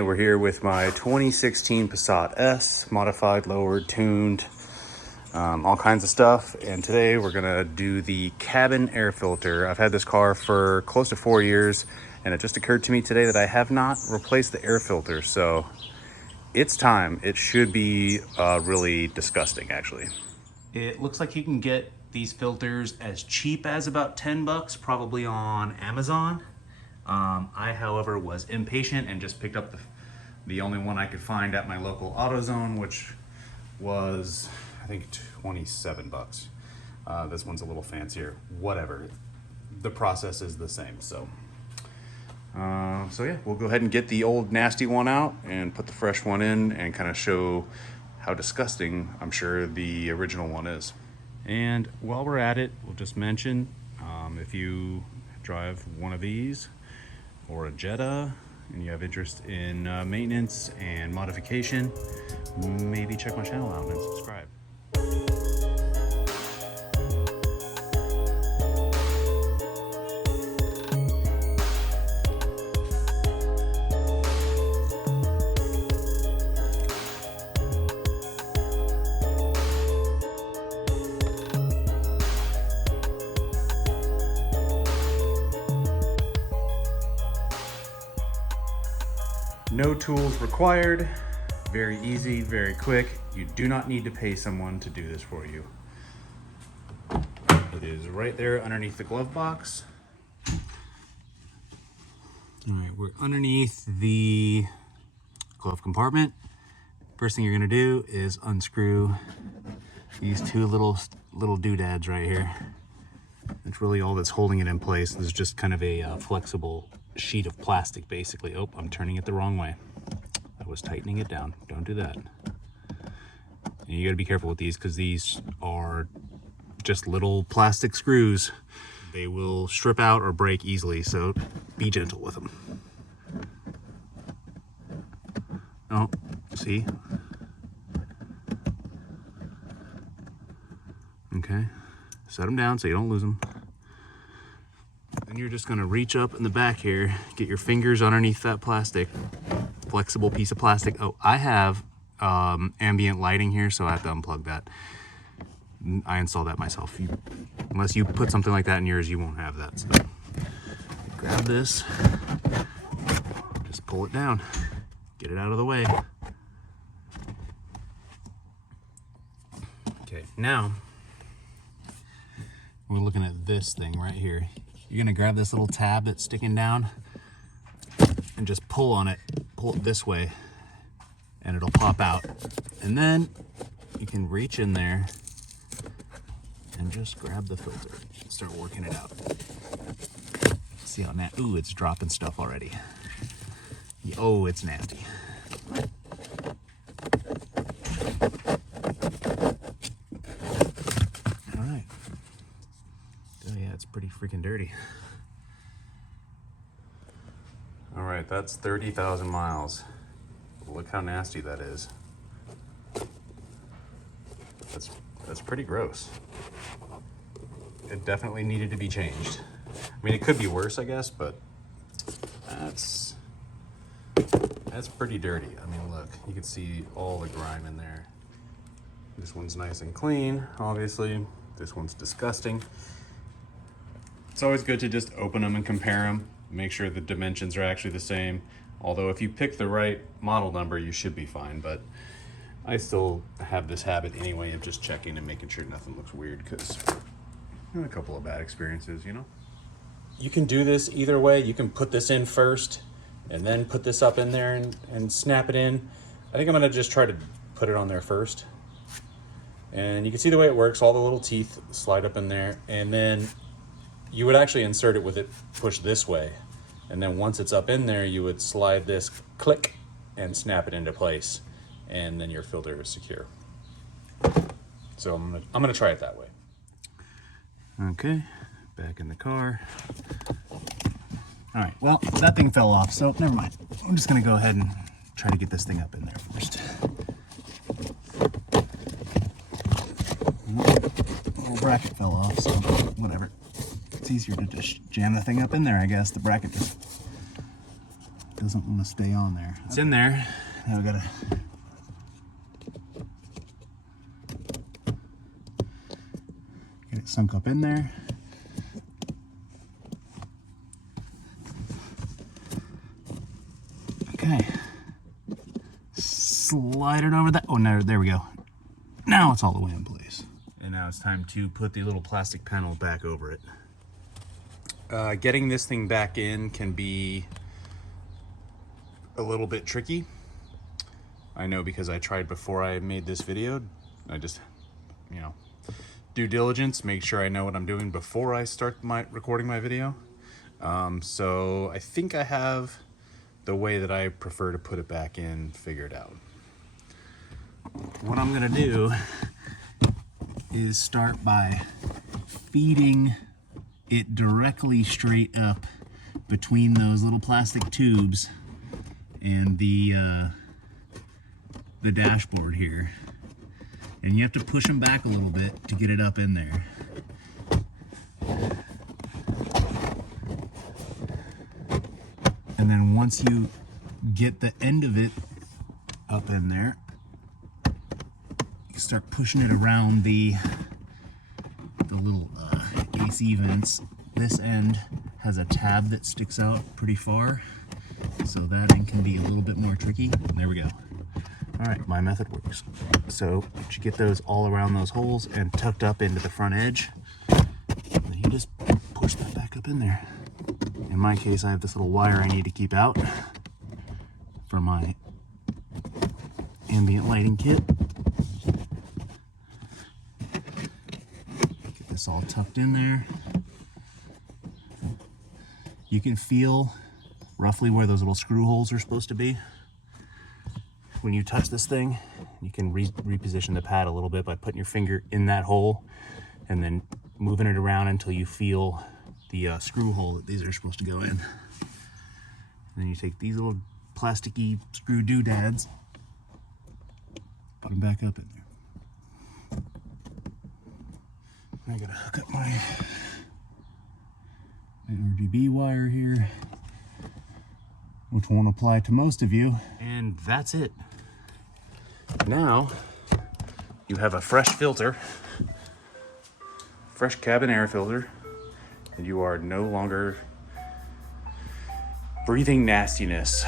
We're here with my 2016 Passat S, modified, lowered, tuned, all kinds of stuff. And today we're gonna do the cabin air filter. I've had this car for close to 4 years, and it just occurred to me today that I have not replaced the air filter. So it's time. It should be really disgusting, actually. It looks like you can get these filters as cheap as about 10 bucks, probably on Amazon. I, however, was impatient and just picked up the only one I could find at my local AutoZone, which was, I think, 27 bucks. This one's a little fancier. Whatever. The process is the same. So yeah, we'll go ahead and get the old nasty one out and put the fresh one in and kind of show how disgusting I'm sure the original one is. And while we're at it, we'll just mention, if you drive one of these or a Jetta and you have interest in maintenance and modification, maybe check my channel out and subscribe. No tools required, very easy, very quick. You do not need to pay someone to do this for you. It is right there underneath the glove box. All right, we're underneath the glove compartment. First thing you're gonna do is unscrew these two little doodads right here. It's really all that's holding it in place. This is just kind of a flexible sheet of plastic, basically. Oh, I'm turning it the wrong way. I was tightening it down. Don't do that. And you gotta be careful with these because these are just little plastic screws. They will strip out or break easily, so be gentle with them. Oh, see? Okay, set them down so you don't lose them. And you're just gonna reach up in the back here, get your fingers underneath that plastic, flexible piece of plastic. Oh, I have ambient lighting here, so I have to unplug that. I installed that myself. Unless you put something like that in yours, you won't have that. So grab this, just pull it down, get it out of the way. Okay, now we're looking at this thing right here. You're gonna grab this little tab that's sticking down and just pull on it, pull it this way, and it'll pop out. And then you can reach in there and just grab the filter and start working it out. See how nasty, ooh, it's dropping stuff already. Oh, it's nasty. All right. Oh yeah, it's pretty freaking dirty. All right, that's 30,000 miles. Look how nasty that is. That's pretty gross. It definitely needed to be changed. I mean, it could be worse, I guess, but that's pretty dirty. I mean, look, you can see all the grime in there. This one's nice and clean, obviously. This one's disgusting. It's always good to just open them and compare them, make sure the dimensions are actually the same. Although if you pick the right model number, you should be fine, but I still have this habit anyway of just checking and making sure nothing looks weird, because a couple of bad experiences, you know? You can do this either way. You can put this in first and then put this up in there and snap it in. I think I'm gonna just try to put it on there first. And you can see the way it works. All the little teeth slide up in there, and then you would actually insert it with it pushed this way. And then once it's up in there, you would slide this, click, and snap it into place. And then your filter is secure. So I'm gonna try it that way. Okay, back in the car. All right, well, that thing fell off, so never mind. I'm just gonna go ahead and try to get this thing up in there first. The little bracket fell off, so whatever. It's easier to just jam the thing up in there, I guess. The bracket just doesn't want to stay on there. It's in there. Now we gotta get it sunk up in there. Okay. Slide it over that. Oh, no, there we go. Now it's all the way in place. And now it's time to put the little plastic panel back over it. Getting this thing back in can be a little bit tricky. I know because I tried before I made this video. I just, you know, due diligence, make sure I know what I'm doing before I start recording my video. So I think I have the way that I prefer to put it back in figured out. What I'm gonna do is start by feeding it directly straight up between those little plastic tubes and the dashboard here. And you have to push them back a little bit to get it up in there. And then once you get the end of it up in there, you start pushing it around the little AC vents. This end has a tab that sticks out pretty far, so that end can be a little bit more tricky. There we go. All right, my method works. So you get those all around those holes and tucked up into the front edge. And then you just push that back up in there. In my case, I have this little wire I need to keep out for my ambient lighting kit. Get this all tucked in there. You can feel roughly where those little screw holes are supposed to be. When you touch this thing, you can reposition the pad a little bit by putting your finger in that hole and then moving it around until you feel the screw hole that these are supposed to go in. And then you take these little plasticky screw doodads, put them back up in there. I gotta hook up my RGB wire here, which won't apply to most of you. And that's it. Now you have a fresh filter, fresh cabin air filter, and you are no longer breathing nastiness.